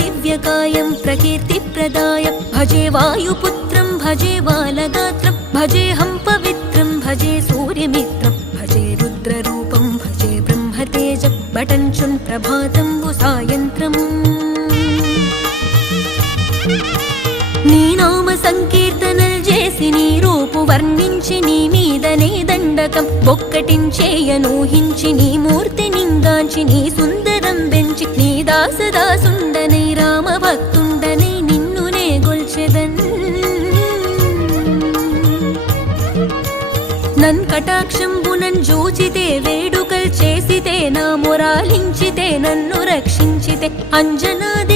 दिव्यकायं प्रकीर्तिप्रदाय भजे वायुपुत्रं भजे बालगात्रं भजेऽहं पवित्रं भजे सूर्यमित्रं भजे रुद्ररूपं भजे ब्रह्मतेजं बटञ्चुन् प्रभातं सायन्त्रम् నీ నామ సంకీర్తనలు చేసి నీ రూపు వర్ణించి నీ మీదనే దండకం ఒక్కటించేయనూహించి నీ మూర్తి నింగాంచి నీ సుందరం పెంచి నీ దాసదాసుండనై రామభక్తుండనై నిన్నునే గొల్చెదన్ నన్ కటాక్షంబునన్ జూచితే వేడుకల్ చేసితే నా మొరాలించితే నన్ను రక్షించితే అంజనాది